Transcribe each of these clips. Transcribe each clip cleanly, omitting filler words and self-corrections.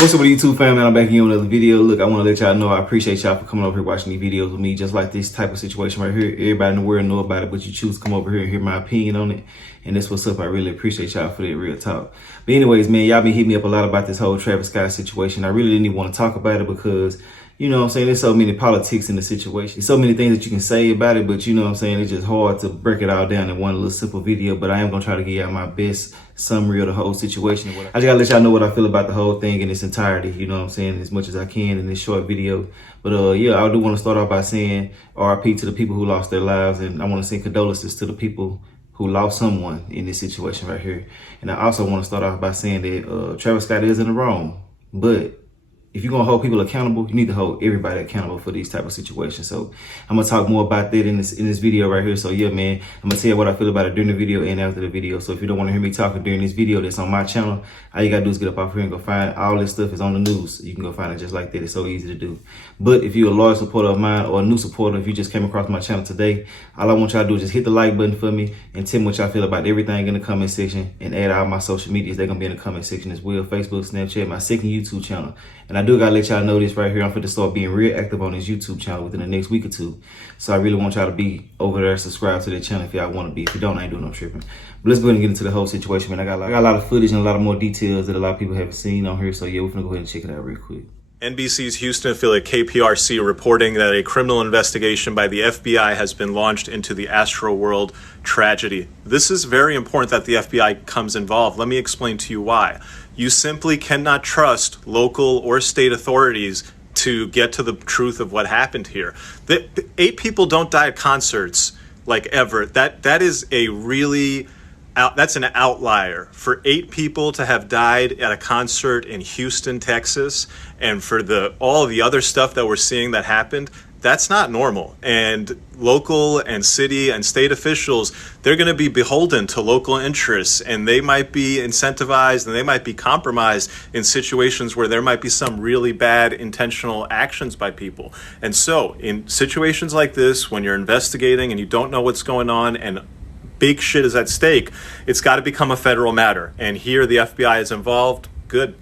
What's up with YouTube family? I'm back here with another video. Look, I want to let y'all know I appreciate y'all for coming over here watching these videos with me. Just like this type of situation right here. Everybody in the world know about it, but you choose to come over here and hear my opinion on it. And that's what's up. I really appreciate y'all for that real talk. But anyways, man, y'all been hitting me up a lot about this whole Travis Scott situation. I really didn't even want to talk about it because, you know what I'm saying, there's so many politics in the situation. There's so many things that you can say about it, but you know what I'm saying, it's just hard to break it all down in one little simple video. But I am going to try to give y'all my best summary of the whole situation. I just got to let y'all know what I feel about the whole thing in its entirety, you know what I'm saying, as much as I can in this short video. But yeah, I do want to start off by saying RIP to the people who lost their lives, and I want to send condolences to the people who lost someone in this situation right here. And I also want to start off by saying that Travis Scott is in the wrong, but if you're going to hold people accountable, you need to hold everybody accountable for these type of situations. So I'm going to talk more about that in this video right here. So yeah, man, I'm going to tell you what I feel about it during the video and after the video. So if you don't want to hear me talking during this video that's on my channel, all you got to do is get up off here and go find all this stuff is on the news. You can go find it just like that. It's so easy to do. But if you're a loyal supporter of mine or a new supporter, if you just came across my channel today, all I want y'all to do is just hit the like button for me and tell me what y'all feel about everything in the comment section, and add all my social medias. They're going to be in the comment section as well. Facebook, Snapchat, my second YouTube channel. And I do got to let y'all know this right here. I'm going to start being real active on this YouTube channel within the next week or two. So I really want y'all to be over there, subscribe to the channel if y'all want to be. If you don't, I ain't doing no tripping. But let's go ahead and get into the whole situation, man. I got a lot of footage and a lot of more details that a lot of people haven't seen on here. So yeah, we're going to go ahead and check it out real quick. NBC's Houston affiliate KPRC reporting that a criminal investigation by the FBI has been launched into the Astro World tragedy. This is very important that the FBI comes involved. Let me explain to you why. You simply cannot trust local or state authorities to get to the truth of what happened here. 8 people don't die at concerts like ever. That is a really that's an outlier. For 8 people to have died at a concert in Houston, Texas, and for all of the other stuff that we're seeing that happened, that's not normal. And local and city and state officials, they're going to be beholden to local interests, and they might be incentivized and they might be compromised in situations where there might be some really bad intentional actions by people. And so in situations like this, when you're investigating and you don't know what's going on and big shit is at stake, it's got to become a federal matter. And here the FBI is involved. Good.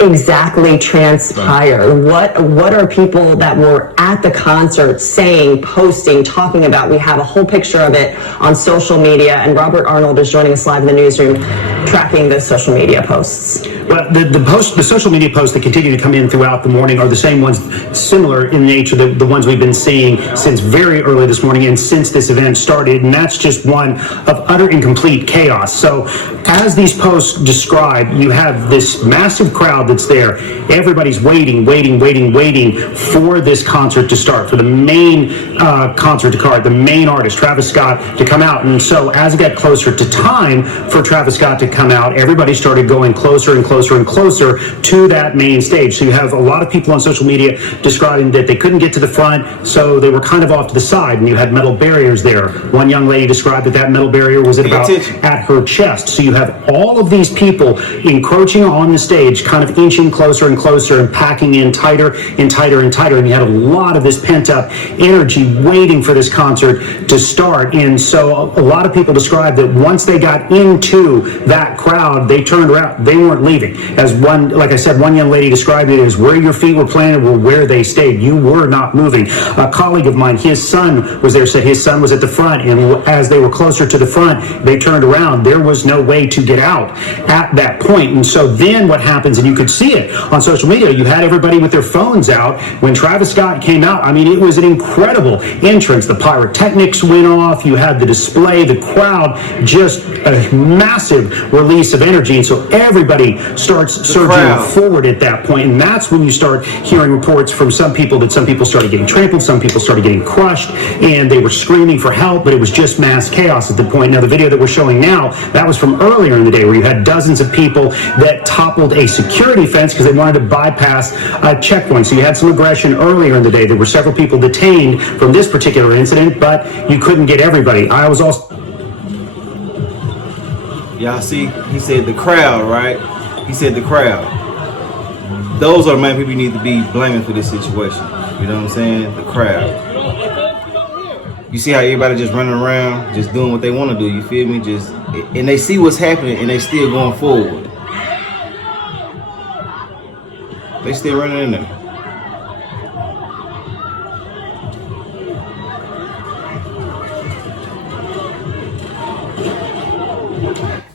Exactly transpire? What are people that were at the concert saying, posting, talking about? We have a whole picture of it on social media, and Robert Arnold is joining us live in the newsroom, tracking the social media posts. Well, the social media posts that continue to come in throughout the morning are the same ones, similar in nature, the ones we've been seeing since very early this morning and since this event started, and that's just one of utter and complete chaos. So as these posts describe, you have this massive crowd that's there. Everybody's waiting for this concert to start, for the main concert to start, the main artist, Travis Scott, to come out. And so as it got closer to time for Travis Scott to come out, everybody started going closer and closer and closer to that main stage. So you have a lot of people on social media describing that they couldn't get to the front, so they were kind of off to the side, and you had metal barriers there. One young lady described that metal barrier was at her chest. So you have all of these people encroaching on the stage, kind of inching closer and closer and packing in tighter and tighter and tighter. And you had a lot of this pent-up energy waiting for this concert to start. And so a lot of people described that once they got into that crowd, they turned around. They weren't leaving. As like I said, one young lady described it as where your feet were planted were where they stayed. You were not moving. A colleague of mine, his son was there, said his son was at the front, and as they were closer to the front, they turned around. There was no way to get out at that point. And so then what happens, and you could see it on social media, you had everybody with their phones out when Travis Scott came out. I mean, it was an incredible entrance. The pyrotechnics went off. You had the display, the crowd, just a massive release of energy. And so everybody starts surging forward at that point. And that's when you start hearing reports from some people that some people started getting trampled, some people started getting crushed, and they were screaming for help, but it was just mass chaos at the point. Now, the video that we're showing now, that was from earlier in the day, where you had dozens of people that toppled a security fence because they wanted to bypass a checkpoint. So you had some aggression earlier in the day. There were several people detained from this particular incident, but you couldn't get everybody. I was also... Y'all see, he said the crowd, right? He said the crowd. Those are the main people you need to be blaming for this situation. You know what I'm saying? The crowd. You see how everybody just running around, just doing what they want to do, you feel me? And they see what's happening and they still going forward. They still running in there.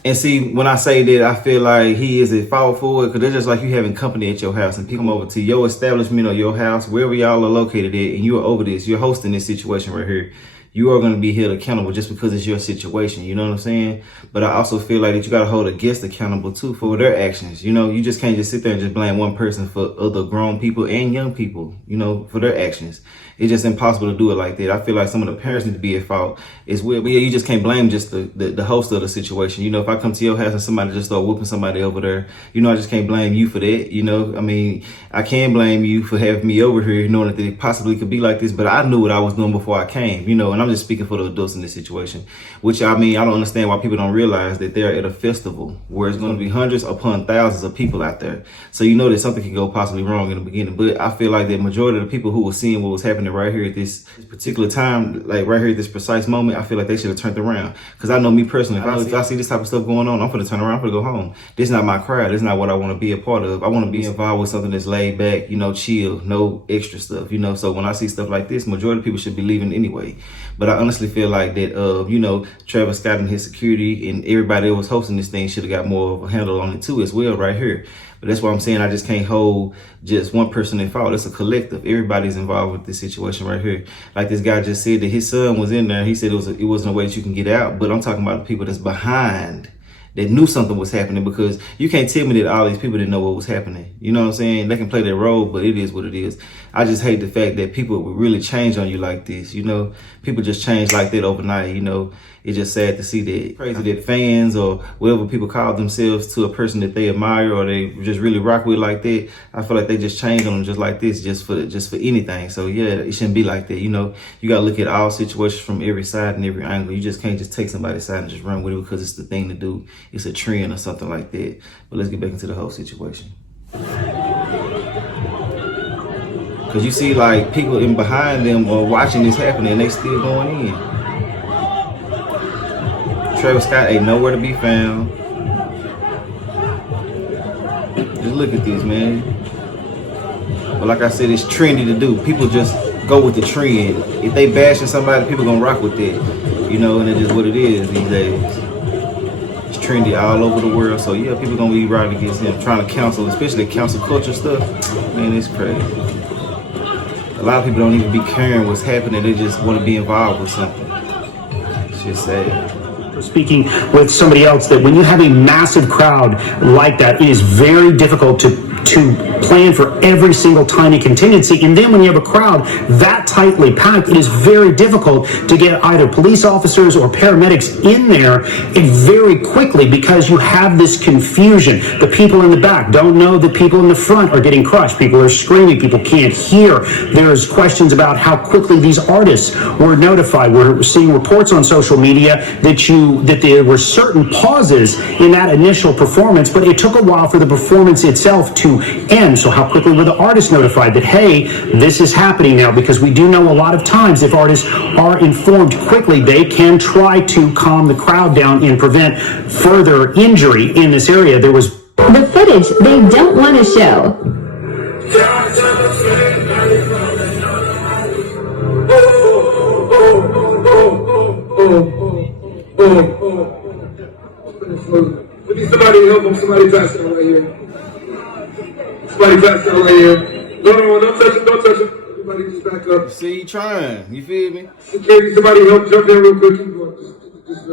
And see, when I say that, I feel like he is at fault for it, because it's just like you having company at your house and people come over to your establishment or your house, wherever y'all are located at, and you are over this, you're hosting this situation right here. You are going to be held accountable just because it's your situation. You know what I'm saying? But I also feel like that you got to hold a guest accountable too for their actions. You know, you just can't just sit there and just blame one person for other grown people and young people, you know, for their actions. It's just impossible to do it like that. I feel like some of the parents need to be at fault as well. But yeah, you just can't blame just the host of the situation. You know, if I come to your house and somebody just start whooping somebody over there, you know, I just can't blame you for that. You know, I mean, I can blame you for having me over here knowing that it possibly could be like this, but I knew what I was doing before I came, you know, and I'm just speaking for the adults in this situation, which I mean, I don't understand why people don't realize that they're at a festival where it's going to be hundreds upon thousands of people out there. So you know that something could go possibly wrong in the beginning, but I feel like the majority of the people who were seeing what was happening right here at this particular time, like right here at this precise moment, I feel like they should have turned around. Because I know me personally, if I see this type of stuff going on, I'm going to turn around, I'm going to go home. This is not my crowd. This is not what I want to be a part of. I want to be involved with something that's laid back, you know, chill, no extra stuff, you know. So when I see stuff like this, majority of people should be leaving anyway. But I honestly feel like that, you know, Travis Scott and his security and everybody that was hosting this thing should have got more of a handle on it too as well right here. But that's why I'm saying I just can't hold just one person in fault. It's a collective. Everybody's involved with this situation right here. Like this guy just said that his son was in there. He said it wasn't a way that you can get out. But I'm talking about the people that's behind, that knew something was happening, because you can't tell me that all these people didn't know what was happening. You know what I'm saying? They can play their role, but it is what it is. I just hate the fact that people would really change on you like this. You know, people just change like that overnight. You know, it's just sad to see that. Crazy that fans or whatever people call themselves to a person that they admire or they just really rock with like that, I feel like they just change on them just like this, just for anything. So yeah, it shouldn't be like that. You know, you gotta look at all situations from every side and every angle. You just can't just take somebody's side and just run with it because it's the thing to do. It's a trend or something like that. But let's get back into the whole situation. Because you see like people in behind them are watching this happening and they still going in. Travis Scott ain't nowhere to be found. Just look at this, man. But like I said, it's trendy to do. People just go with the trend. If they bashing somebody, people gonna rock with that. You know, and it's just what it is these days. It's trendy all over the world. So yeah, people gonna be riding against him, trying to counsel, especially cancel culture stuff. Man, it's crazy. A lot of people don't even be caring what's happening. They just want to be involved with something. It's just sad. Speaking with somebody else, that when you have a massive crowd like that, it is very difficult to plan for every single tiny contingency. And then when you have a crowd that tightly packed, it is very difficult to get either police officers or paramedics in there very quickly, because you have this confusion. The people in the back don't know that people in the front are getting crushed. People are screaming. People can't hear. There's questions about how quickly these artists were notified. We're seeing reports on social media that there were certain pauses in that initial performance, but it took a while for the performance itself to end. So how quickly were the artists notified that, hey, this is happening now? Because we do know a lot of times if artists are informed quickly, they can try to calm the crowd down and prevent further injury in this area. There was the footage they don't want to show. We need somebody to help him. Somebody pass it right here. Somebody pass it right here. No, don't touch him. Don't touch him. Everybody just back up. See, you trying. You feel me? Security, somebody help jump in real quick. Keep going. Just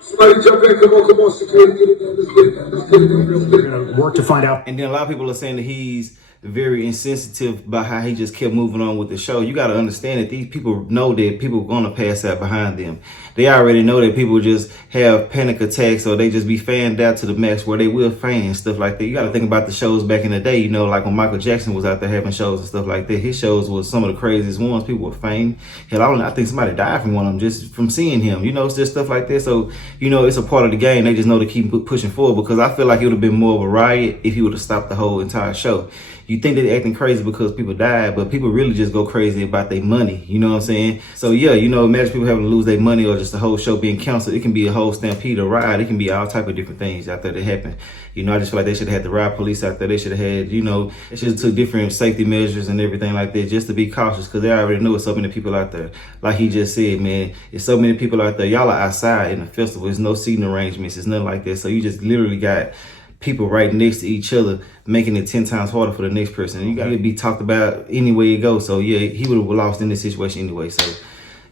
somebody jump in. Come on, security. Get it done. Let's get it done real quick. We're gonna work to find out. And then a lot of people are saying that he's very insensitive about how he just kept moving on with the show. You got to understand that these people know that people are going to pass out behind them. They already know that people just have panic attacks or they just be fanned out to the max where they will faint and stuff like that. You got to think about the shows back in the day, you know, like when Michael Jackson was out there having shows and stuff like that. His shows was some of the craziest ones. People were fainting. Hell, I think somebody died from one of them just from seeing him. You know, it's just stuff like that. So, you know, it's a part of the game. They just know to keep pushing forward, because I feel like it would have been more of a riot if he would have stopped the whole entire show. You think they're acting crazy because people died, but people really just go crazy about their money. You know what I'm saying? So yeah, you know, imagine people having to lose their money or just the whole show being canceled. It can be a whole stampede, a riot. It can be all type of different things out there that happen. You know, I just feel like they should have had the riot police out there. They should have had, you know, they should have took different safety measures and everything like that just to be cautious, because they already know it's so many people out there. Like he just said, man, it's so many people out there. Y'all are outside in the festival. There's no seating arrangements. It's nothing like that. So you just literally got people right next to each other, making it 10 times harder for the next person. And you got to be talked about any way you go. So yeah, he would have lost in this situation anyway. So,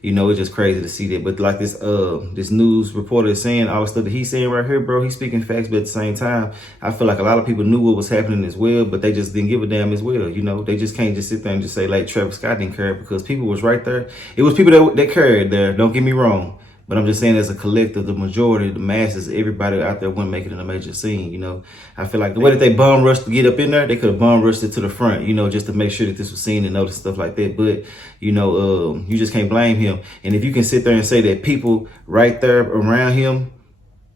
you know, it's just crazy to see that. But like this news reporter is saying, all the stuff that he's saying right here, bro, he's speaking facts. But at the same time, I feel like a lot of people knew what was happening as well, but they just didn't give a damn as well. You know, they just can't just sit there and just say like Travis Scott didn't care, because people was right there. It was people that cared there. Don't get me wrong. But I'm just saying, as a collective, the majority, the masses, everybody out there wouldn't make it in a major scene, you know. I feel like the way that they bum rushed to get up in there, they could have bum rushed it to the front, you know, just to make sure that this was seen and noticed, stuff like that. But, you know, you just can't blame him. And if you can sit there and say that people right there around him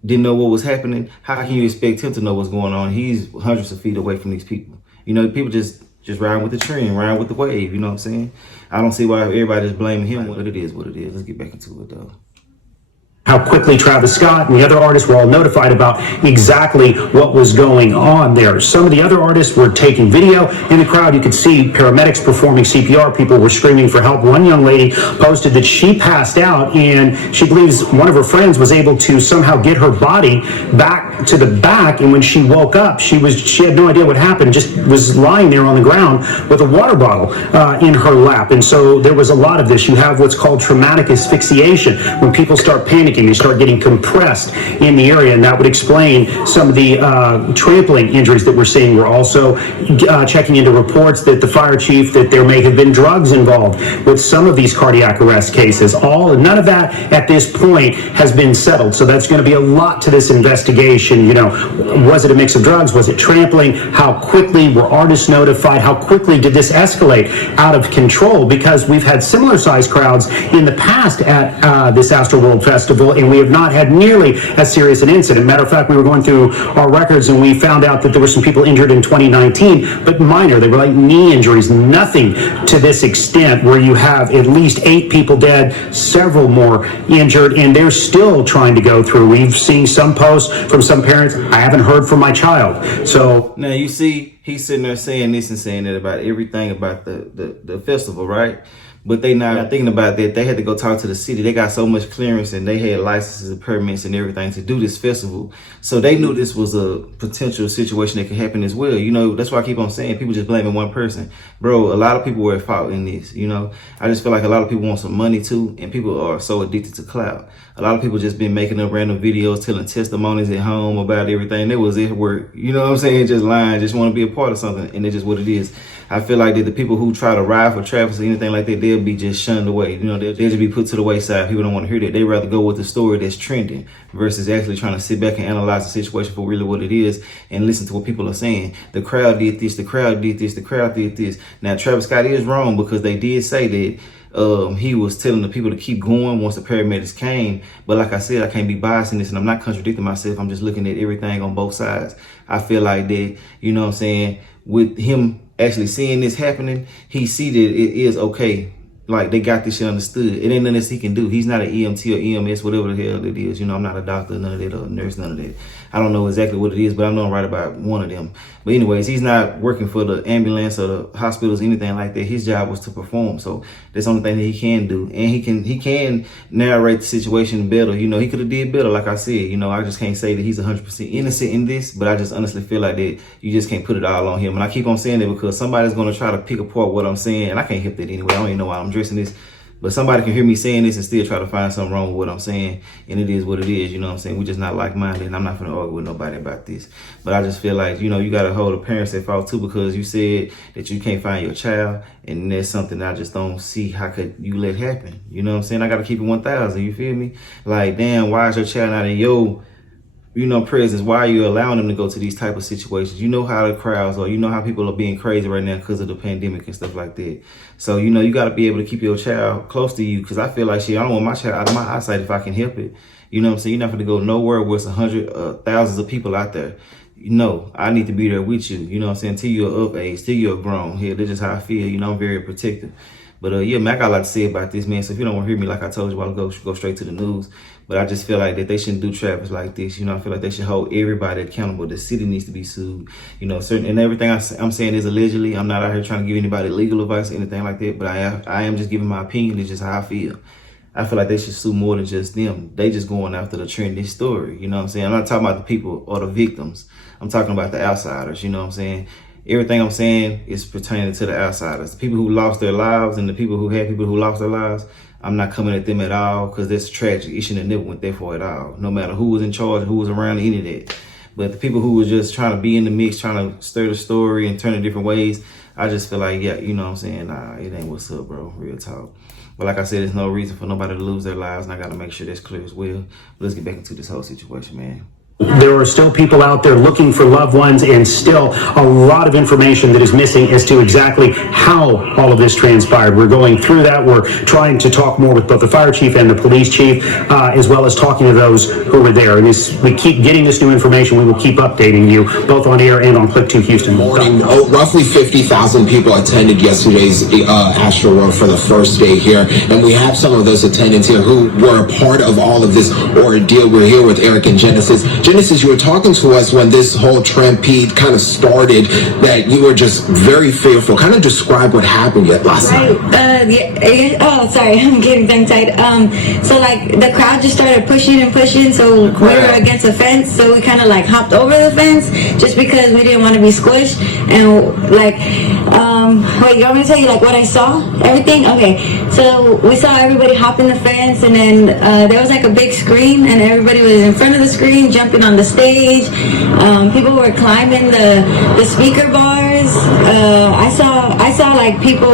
didn't know what was happening, how can you expect him to know what's going on? He's hundreds of feet away from these people. You know, people just riding with the trend, riding with the wave, you know what I'm saying? I don't see why everybody's blaming him, but it is what it is. Let's get back into it, though. How quickly Travis Scott and the other artists were all notified about exactly what was going on there. Some of the other artists were taking video. In the crowd, you could see paramedics performing CPR. People were screaming for help. One young lady posted that she passed out, and she believes one of her friends was able to somehow get her body back to the back. And when she woke up, she had no idea what happened, just was lying there on the ground with a water bottle in her lap. And so there was a lot of this. You have what's called traumatic asphyxiation. When people start panicking, they start getting compressed in the area, and that would explain some of the trampling injuries that we're seeing. We're also checking into reports that the fire chief, that there may have been drugs involved with some of these cardiac arrest cases. None of that at this point has been settled. So that's going to be a lot to this investigation. You know, was it a mix of drugs? Was it trampling? How quickly were artists notified? How quickly did this escalate out of control? Because we've had similar sized crowds in the past at this Astro World Festival, and we have not had nearly as serious an incident. Matter of fact, we were going through our records and we found out that there were some people injured in 2019, but minor. They were like knee injuries, nothing to this extent, where you have at least 8 people dead, several more injured, and they're still trying to go through. We've seen some posts from some parents, I haven't heard from my child. So now you see, he's sitting there saying this and saying that about everything about the festival, right? But they not thinking about that. They had to go talk to the city. They got so much clearance and they had licenses and permits and everything to do this festival. So they knew this was a potential situation that could happen as well. You know, that's why I keep on saying people just blaming one person. Bro, a lot of people were at fault in this, you know. I just feel like a lot of people want some money too, and people are so addicted to clout. A lot of people just been making up random videos, telling testimonies at home about everything. They was at work, you know what I'm saying? Just lying, just want to be a part of something, and it's just what it is. I feel like that the people who try to ride for Travis or anything like that, they'll be just shunned away. You know, they'll just be put to the wayside. People don't want to hear that. They rather go with the story that's trending versus actually trying to sit back and analyze the situation for really what it is and listen to what people are saying. The crowd did this, the crowd did this, the crowd did this. Now, Travis Scott is wrong because they did say that he was telling the people to keep going once the paramedics came. But like I said, I can't be biased in this, and I'm not contradicting myself. I'm just looking at everything on both sides. I feel like that, you know what I'm saying, with him actually seeing this happening, he see that it is okay. Like, they got this shit understood. It ain't nothing else he can do. He's not an EMT or EMS, whatever the hell it is. You know, I'm not a doctor, none of that, or a nurse, none of that. I don't know exactly what it is, but I know I'm right about one of them. But anyways, he's not working for the ambulance or the hospitals, anything like that. His job was to perform. So that's the only thing that he can do. And he can narrate the situation better. You know, he could have did better, like I said. You know, I just can't say that he's 100% innocent in this, but I just honestly feel like that you just can't put it all on him. And I keep on saying that because somebody's going to try to pick apart what I'm saying, and I can't help that anyway. I don't even know why I'm dressing this. But somebody can hear me saying this and still try to find something wrong with what I'm saying. And it is what it is, you know what I'm saying? We're just not like-minded, and I'm not going to argue with nobody about this. But I just feel like, you know, you got to hold the parents at fault too, because you said that you can't find your child. And that's something that I just don't see how could you let happen. You know what I'm saying? I got to keep it 1,000, you feel me? Like, damn, why is your child not in your, you know, presence? Why are you allowing them to go to these type of situations? You know how the crowds are. You know how people are being crazy right now because of the pandemic and stuff like that. So, you know, you got to be able to keep your child close to you, because I feel like, shit, I don't want my child out of my eyesight if I can help it. You know what I'm saying? You're not going to go nowhere where it's thousands of people out there. No, I need to be there with you. You know what I'm saying? Till you're of age, till you're grown. Here, that's just how I feel. You know, I'm very protective. But yeah, man, I got a lot to say about this, man. So if you don't want to hear me, like I told you, I'll go straight to the news. But I just feel like that they shouldn't do Travis like this. You know, I feel like they should hold everybody accountable. The city needs to be sued. You know, certain and everything I'm saying is allegedly. I'm not out here trying to give anybody legal advice or anything like that. But I am just giving my opinion. It's just how I feel. I feel like they should sue more than just them. They just going after the trendy story. You know what I'm saying? I'm not talking about the people or the victims. I'm talking about the outsiders. You know what I'm saying? Everything I'm saying is pertaining to the outsiders. The people who lost their lives and the people who had people who lost their lives, I'm not coming at them at all because that's tragic. It shouldn't have never went there for at all. No matter who was in charge, who was around, any of that. But the people who were just trying to be in the mix, trying to stir the story and turn it different ways, I just feel like, yeah, you know what I'm saying? Nah, it ain't what's up, bro. Real talk. But like I said, there's no reason for nobody to lose their lives, and I got to make sure that's clear as well. But let's get back into this whole situation, man. There are still people out there looking for loved ones, and still a lot of information that is missing as to exactly how all of this transpired. We're going through that. We're trying to talk more with both the fire chief and the police chief, as well as talking to those who were there. And as we keep getting this new information, we will keep updating you both on air and on Click 2 Houston. Morning. Roughly 50,000 people attended yesterday's Astro World for the first day here, and we have some of those attendants here who were a part of all of this ordeal. We're here with Eric and Genesis. Genesis, you were talking to us when this whole trampede kind of started, that you were just very fearful. Kind of describe what happened last night. Oh, sorry, I'm getting tongue-tied. So like the crowd just started pushing and pushing, so we were against a fence, so we kind of like hopped over the fence just because we didn't want to be squished. And like, wait, you want me to tell you like what I saw? Everything? Okay, so we saw everybody hopping the fence, and then there was like a big screen, and everybody was in front of the screen, jumping on the stage. People were climbing the speaker bars. I saw like people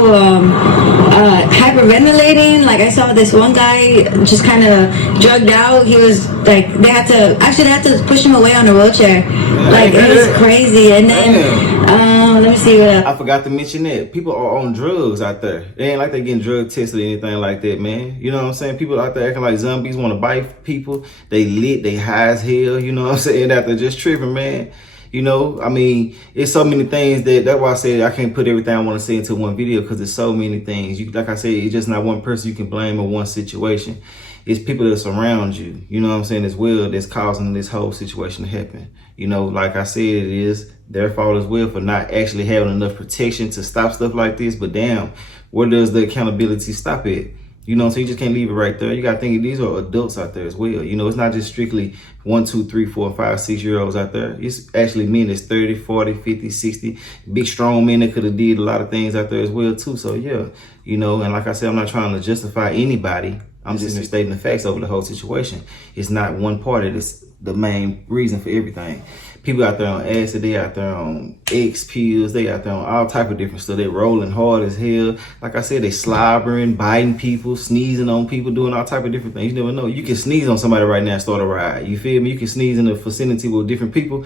hyperventilating. Like I saw this one guy just kind of drugged out. He was like, they had to push him away on a wheelchair. Like it was crazy. And then let me see what else. I forgot to mention that people are on drugs out there. They ain't like they getting drug tested or anything like that, man. You know what I'm saying? People out there acting like zombies, want to bite people. They lit, they high as hell. You know what I'm saying? Out there just tripping, man. You know, I mean, it's so many things that's why I said I can't put everything I want to say into one video, because there's so many things. Like I said, it's just not one person you can blame or one situation. It's people that surround you, you know what I'm saying, as well, that's causing this whole situation to happen. You know, like I said, it is their fault as well for not actually having enough protection to stop stuff like this. But damn, where does the accountability stop at? You know, so you just can't leave it right there. You got to think these are adults out there as well. You know, it's not just strictly 1, 2, 3, 4, 5, 6 year olds out there. It's actually men that's 30, 40, 50, 60, big, strong men that could have did a lot of things out there as well, too. So, yeah, you know, and like I said, I'm not trying to justify anybody. I'm just stating the facts over the whole situation. It's not one party that's the main reason for everything. People out there on acid, they out there on X pills, they out there on all type of different stuff. They rolling hard as hell. Like I said, they slobbering, biting people, sneezing on people, doing all type of different things. You never know. You can sneeze on somebody right now and start a riot. You feel me? You can sneeze in a vicinity with different people.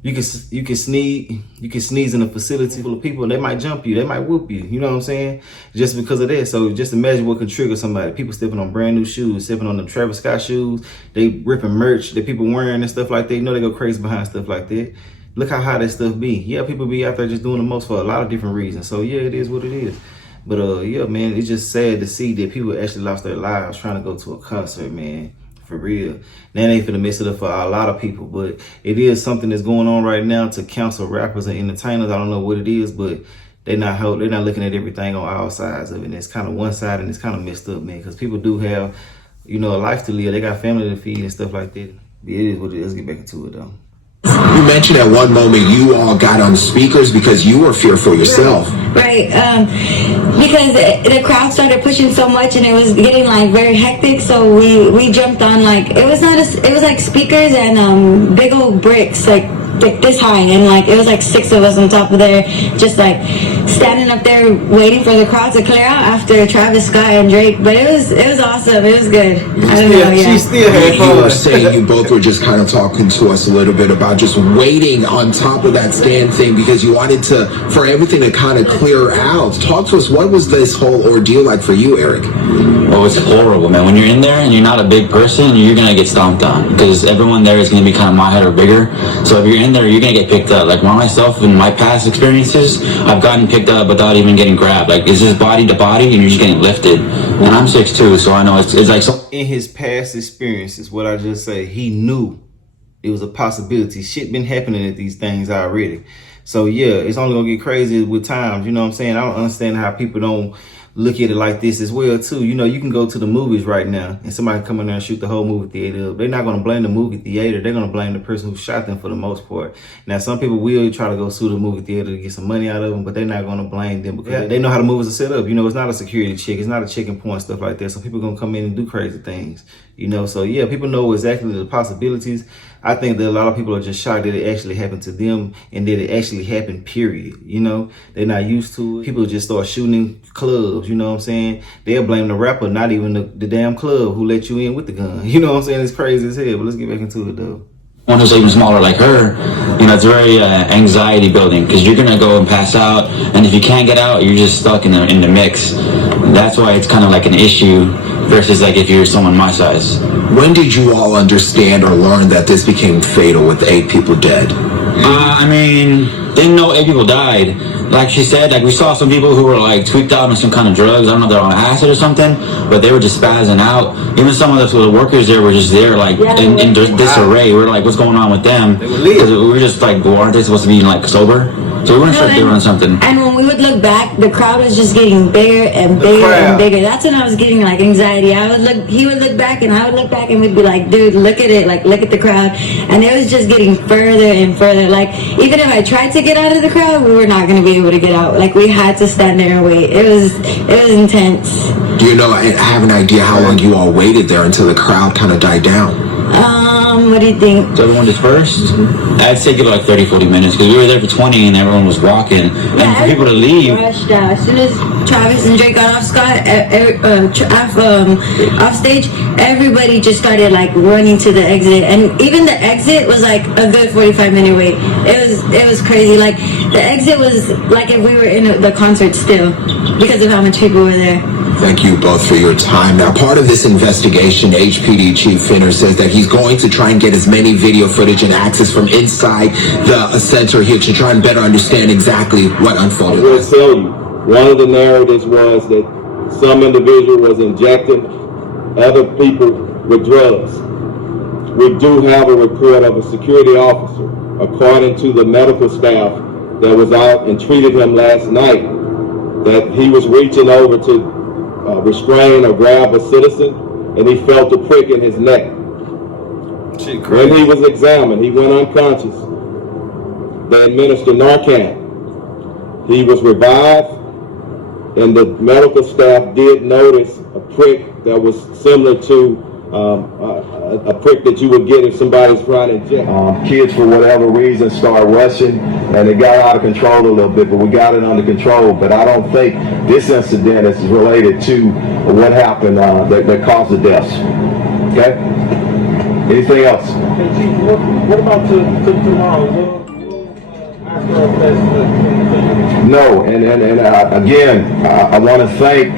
You can sneeze in a facility full of people, and they might jump you, they might whoop you, you know what I'm saying? Just because of that. So just imagine what can trigger somebody. People stepping on brand new shoes, stepping on them Travis Scott shoes, they ripping merch that people wearing and stuff like that. You know they go crazy behind stuff like that. Look how high that stuff be. Yeah, people be out there just doing the most for a lot of different reasons. So yeah, it is what it is. But yeah, man, it's just sad to see that people actually lost their lives trying to go to a concert, man. For real. That ain't finna mess it up for a lot of people, but it is something that's going on right now to counsel rappers and entertainers. I don't know what it is, but they're not looking at everything on all sides of it. And it's kind of one side, and it's kind of messed up, man, because people do have, you know, a life to live. They got family to feed and stuff like that. It is what it is. Let's get back into it, though. You mentioned at one moment you all got on speakers because you were fearful yourself. Right, because the crowd started pushing so much and it was getting like very hectic, so we jumped on like, it was like speakers and big old bricks like this high, and like it was like 6 of us on top of there, just like standing up there waiting for the crowd to clear out after Travis Scott and Drake. But it was awesome. It was good. I don't know. Yeah. She still had fun. You were saying you both were just kind of talking to us a little bit about just waiting on top of that stand thing because you wanted for everything to kind of clear out. Talk to us. What was this whole ordeal like for you, Eric? Oh, it's horrible, man. When you're in there and you're not a big person, you're gonna get stomped on because everyone there is gonna be kind of my head or bigger. So if you're you're in there, you're gonna get picked up. Like myself in my past experiences, I've gotten picked up without even getting grabbed. Like it's just body to body and you're just getting lifted. And I'm 6'2", so I know it's like so. In his past experiences, what I just say, he knew it was a possibility. Shit been happening at these things already. So yeah, it's only gonna get crazy with times, you know what I'm saying? I don't understand how people don't look at it like this as well too. You know, you can go to the movies right now and somebody come in there and shoot the whole movie theater up. They're not gonna blame the movie theater, they're gonna blame the person who shot them for the most part. Now some people will try to go sue the movie theater to get some money out of them, but they're not gonna blame them because they know how the movies are set up. You know, it's not a security check, it's not a checking point, stuff like that. So people gonna come in and do crazy things, you know. So yeah, people know exactly the possibilities. I think that a lot of people are just shocked that it actually happened to them and that it actually happened, period. You know, they're not used to it. People just start shooting clubs, you know what I'm saying? They'll blame the rapper, not even the damn club who let you in with the gun. You know what I'm saying? It's crazy as hell, but let's get back into it though. One who's even smaller like her, you know, it's very anxiety building because you're gonna go and pass out, and if you can't get out, you're just stuck in the mix. That's why it's kind of like an issue versus like if you're someone my size. When did you all understand or learn that this became fatal with 8 people dead? I mean, didn't know 8 people died. Like she said, like we saw some people who were like tweaked out on some kind of drugs. I don't know if they're on acid or something, but they were just spazzing out. Even some of the workers there were just there like in disarray. We're like, what's going on with them? Because we were just like, well, aren't they supposed to be like sober? So we weren't sure if they were on something. And when we would look back, the crowd was just getting bigger and bigger and bigger. That's when I was getting like anxiety. He would look back and I would look back and we'd be like, dude, look at it, like look at the crowd. And it was just getting further and further. Like even if I tried to get out of the crowd, we were not gonna be able to get out. Like we had to stand there and wait. It was intense. Do you know, I have an idea how long you all waited there until the crowd kind of died down? What do you think? So everyone dispersed? I'd say give it like 30-40 minutes because we were there for 20 and everyone was walking. And for people to leave. Rushed out. As soon as Travis and Drake got off off stage, everybody just started like running to the exit, and even the exit was like a good 45-minute wait. It was crazy. Like the exit was like if we were in the concert still because of how much people were there. Thank you both for your time. Now, part of this investigation, HPD Chief Finner says that he's going to try and get as many video footage and access from inside the center here to try and better understand exactly what unfolded. I will tell you, one of the narratives was that some individual was injecting other people with drugs. We do have a report of a security officer, according to the medical staff that was out and treated him last night, that he was reaching over to restrain or grab a citizen, and he felt a prick in his neck. When he was examined, he went unconscious. They administered Narcan. He was revived, and the medical staff did notice a prick that was similar to a prick that you would get if somebody's trying to inject. Kids, for whatever reason, started rushing, and it got out of control a little bit, but we got it under control. But I don't think this incident is related to what happened that caused the deaths. Okay? Anything else? Hey, Chief, what about tomorrow? No, and again, I want to thank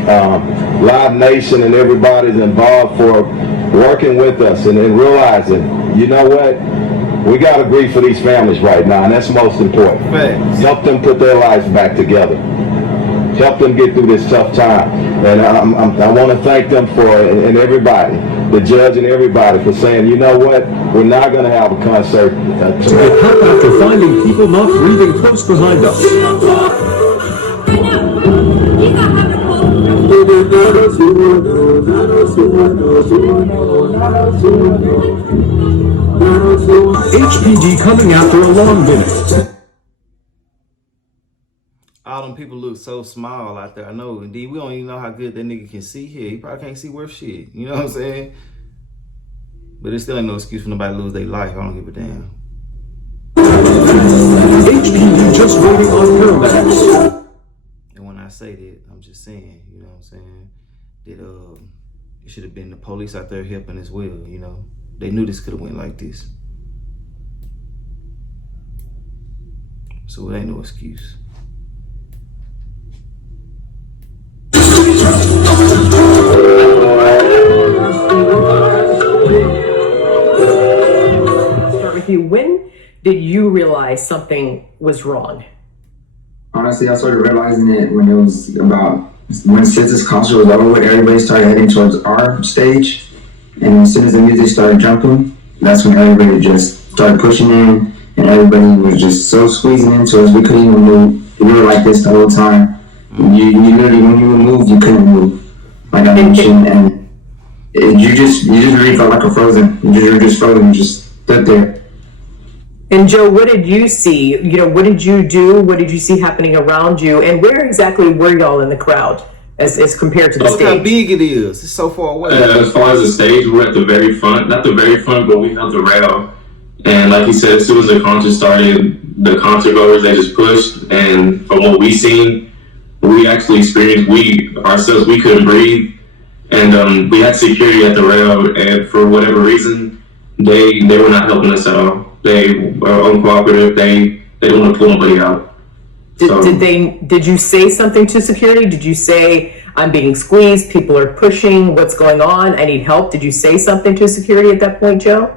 Live Nation and everybody involved for working with us and realizing, you know what, we got to grieve for these families right now, and that's most important. Help them put their lives back together. Help them get through this tough time. And I want to thank them and everybody, the judge and everybody, for saying, you know what, we're not going to have a concert. It happened after finding people not breathing close behind us. HPD coming after a long minute. All them people look so small out there. I know. Indeed, we don't even know how good that nigga can see here. He probably can't see worth shit. You know what I'm saying? But it still ain't no excuse for nobody to lose their life. I don't give a damn. HPD just waiting on paramedics. And when I say that, I'm just saying, you know what I'm saying, that it should have been the police out there helping as well, you know. They knew this could have went like this. So it ain't no excuse. Start with you. When did you realize something was wrong? Honestly, I started realizing it when it was when SZA's concert was over with, everybody started heading towards our stage. And as soon as the music started jumping, that's when everybody just started pushing in, and everybody was just so squeezing into us, we couldn't even move. We were like this the whole time. You literally, when you would move, you couldn't move. Like I mentioned, and you just really felt like a frozen. You were just frozen, you just stood there. And Joe, what did you see? You know, what did you do? What did you see happening around you? And where exactly were y'all in the crowd as compared to the stage? Look how big it is. It's so far away. As far as the stage, we're at the very front. Not the very front, but we held the rail. And like he said, as soon as the concert started, the concert goers, they just pushed. And from what we seen, we actually experienced, we couldn't breathe. And we had security at the rail, and for whatever reason, they were not helping us at all. They were uncooperative. They didn't want to pull nobody out. Did you say something to security? Did you say, I'm being squeezed, people are pushing, what's going on, I need help? Did you say something to security at that point, Joe?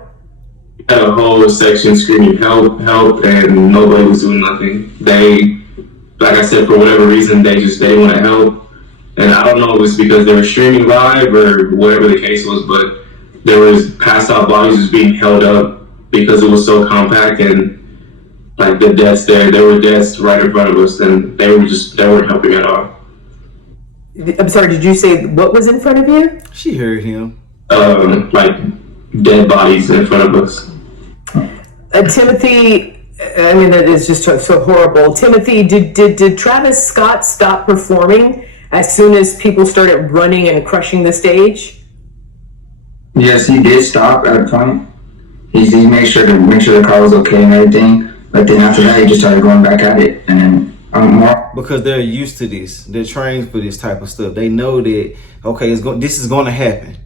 We had a whole section screaming help, help, and nobody was doing nothing. They, like I said, for whatever reason, they didn't want to help. And I don't know if it was because they were streaming live or whatever the case was, but there was passed out bodies just being held up because it was so compact, and like the deaths there were deaths right in front of us, and they weren't helping at all. I'm sorry, did you say what was in front of you? She heard him. Like dead bodies in front of us. Timothy, I mean, that is just so horrible. Timothy, did Travis Scott stop performing as soon as people started running and crushing the stage? Yes, he did stop at a point. He made sure the car was okay and everything. But then after that, he just started going back at it. And then because they're used to this. They're trained for this type of stuff. They know that, okay, this is going to happen.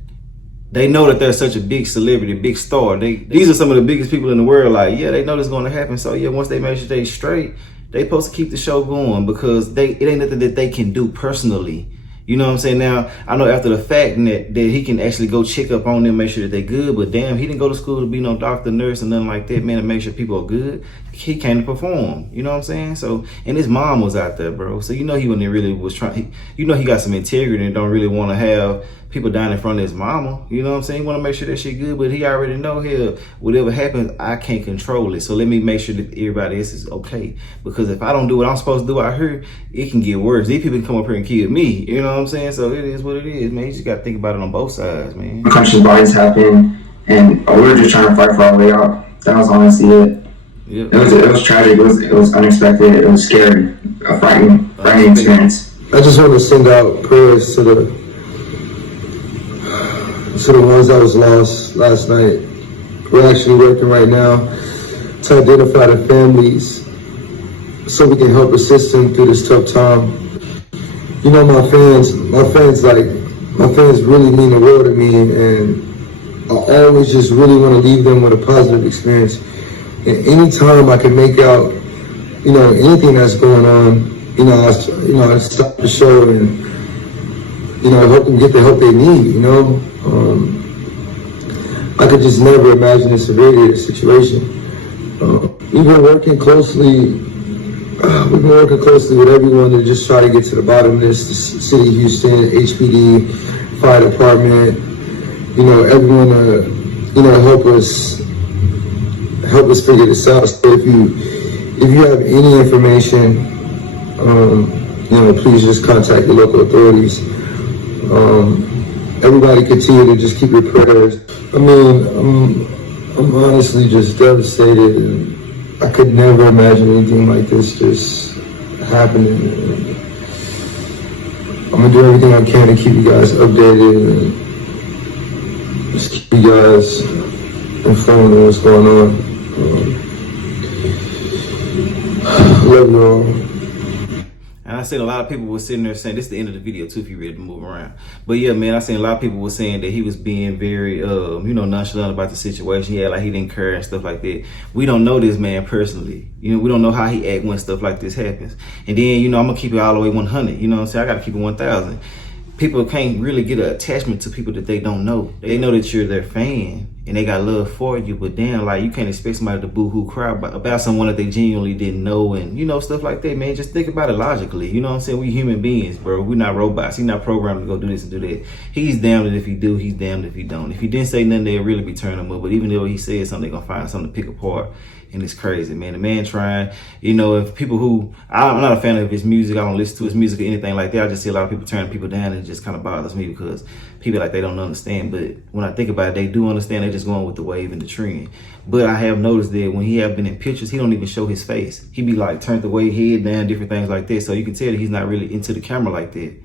They know that they're such a big celebrity, big star. These are some of the biggest people in the world. Like, yeah, they know this is going to happen. So yeah, once they make sure they straight, they supposed to keep the show going, because it ain't nothing that they can do personally. You know what I'm saying? Now, I know after the fact that he can actually go check up on them, make sure that they good, but damn, he didn't go to school to be no doctor, nurse, and nothing like that, man, to make sure people are good. He came to perform, you know what I'm saying? So, and his mom was out there, bro. So, you know, he wasn't really was trying, you know, he got some integrity and don't really want to have people down in front of his mama. You know what I'm saying? He want to make sure that shit good, but he already know here, whatever happens, I can't control it. So let me make sure that everybody else is okay. Because if I don't do what I'm supposed to do out here, it can get worse. These people can come up here and kill me. You know what I'm saying? So it is what it is, man. You just got to think about it on both sides, man. Unconscious bodies happen, and we were just trying to fight for our way out. That was honestly it. Yep. It was tragic. It was unexpected. It was scary. A frightening experience. I just want to send out prayers to the ones that was lost last night. We're actually working right now to identify the families so we can help assist them through this tough time. You know, my fans really mean the world to me, and I always just really want to leave them with a positive experience. And anytime I can make out, you know, anything that's going on, I stop the show and, you know, help them get the help they need, you know. I could just never imagine the severity of the situation. We've been working closely with everyone to just try to get to the bottom of this. The City of Houston, HPD, Fire Department, you know, everyone you know, help us figure this out. So if you have any information, you know, please just contact the local authorities. Everybody continue to just keep your prayers. I mean, I'm honestly just devastated, and I could never imagine anything like this just happening. I'm gonna do everything I can to keep you guys updated and just keep you guys informed of what's going on. Love you all. And I seen a lot of people were sitting there saying, this is the end of the video too, if you're ready to move around. But yeah, man, I seen a lot of people were saying that he was being very, you know, nonchalant about the situation. Yeah, like he didn't care and stuff like that. We don't know this man personally. You know, we don't know how he act when stuff like this happens. And then, you know, I'm gonna keep it all the way 100. You know what I'm saying? I gotta keep it 1,000. People can't really get an attachment to people that they don't know. They know that you're their fan, and they got love for you, but damn, like, you can't expect somebody to boo-hoo cry about someone that they genuinely didn't know, and, you know, stuff like that, man. Just think about it logically, you know what I'm saying? We human beings, bro. We're not robots. He's not programmed to go do this and do that. He's damned if he do, he's damned if he don't. If he didn't say nothing, they'll really be turning him up, but even though he said something, they're gonna find something to pick apart. And it's crazy, man. The man trying, you know, if people who, I'm not a fan of his music, I don't listen to his music or anything like that. I just see a lot of people turning people down, and it just kind of bothers me because people like they don't understand. But when I think about it, they do understand. They're just going with the wave and the trend. But I have noticed that when he have been in pictures, he don't even show his face. He be like turned away, head down, different things like that. So you can tell that he's not really into the camera like that.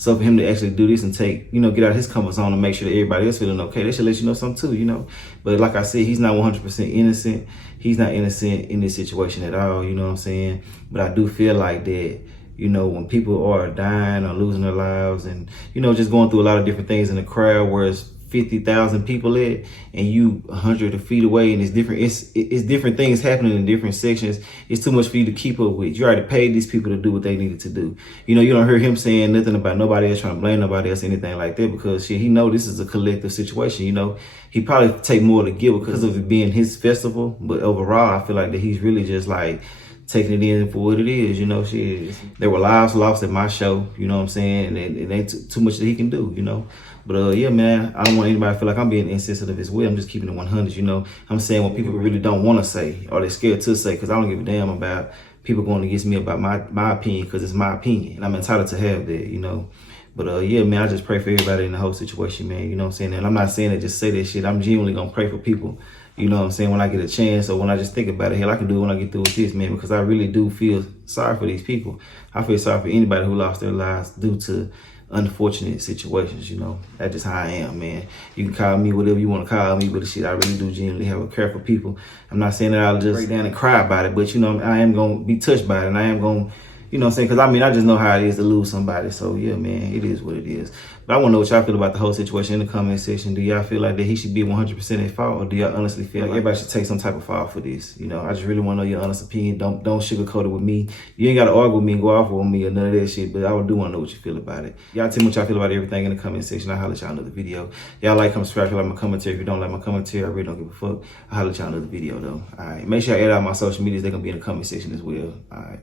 So for him to actually do this and take, you know, get out of his comfort zone and make sure that everybody else feeling okay, they should let you know something too, you know. But like I said, he's not 100% innocent. He's not innocent in this situation at all, you know what I'm saying? But I do feel like that, you know, when people are dying or losing their lives and, you know, just going through a lot of different things in the crowd where it's 50,000 people at and you 100 feet away, and it's different things happening in different sections. It's too much for you to keep up with. You already paid these people to do what they needed to do. You know, you don't hear him saying nothing about nobody else, trying to blame nobody else, anything like that, because shit, he know this is a collective situation. You know, he probably take more to give because of it being his festival, but overall I feel like that he's really just like taking it in for what it is, you know. Shit, there were lives lost at my show, you know what I'm saying, and it ain't too much that he can do, you know. But yeah, man, I don't want anybody to feel like I'm being insensitive as well. I'm just keeping it 100, you know. I'm saying what people really don't want to say or they're scared to say, because I don't give a damn about people going against me about my opinion, because it's my opinion and I'm entitled to have that, you know. But yeah, man, I just pray for everybody in the whole situation, man, you know what I'm saying. And I'm not saying that just say that shit. I'm genuinely gonna pray for people, you know what I'm saying, when I get a chance, or when I just think about it. Hell, I can do it when I get through with this, man, because I really do feel sorry for these people. I feel sorry for anybody who lost their lives due to unfortunate situations, you know. That's just how I am, man. You can call me whatever you want to call me, but the shit, I really do genuinely have a care for people. I'm not saying that I'll just break down and cry about it, but, you know, I am going to be touched by it, and I am going to, you know what I'm saying, because I mean, I just know how it is to lose somebody. So yeah, man, it is what it is. But I want to know what y'all feel about the whole situation in the comment section. Do y'all feel like that he should be 100% at fault, or do y'all honestly feel like everybody should take some type of fault for this? You know, I just really want to know your honest opinion. Don't sugarcoat it with me. You ain't got to argue with me and go off with me or none of that shit, but I do want to know what you feel about it. Y'all tell me what y'all feel about everything in the comment section. I'll holler at y'all in another video. Y'all like, comment, subscribe if you like my commentary. If you don't like my commentary, I really don't give a fuck. I'll holler at y'all in another video though. All right, make sure I add out my social medias. They're going to be in the comment section as well. All right.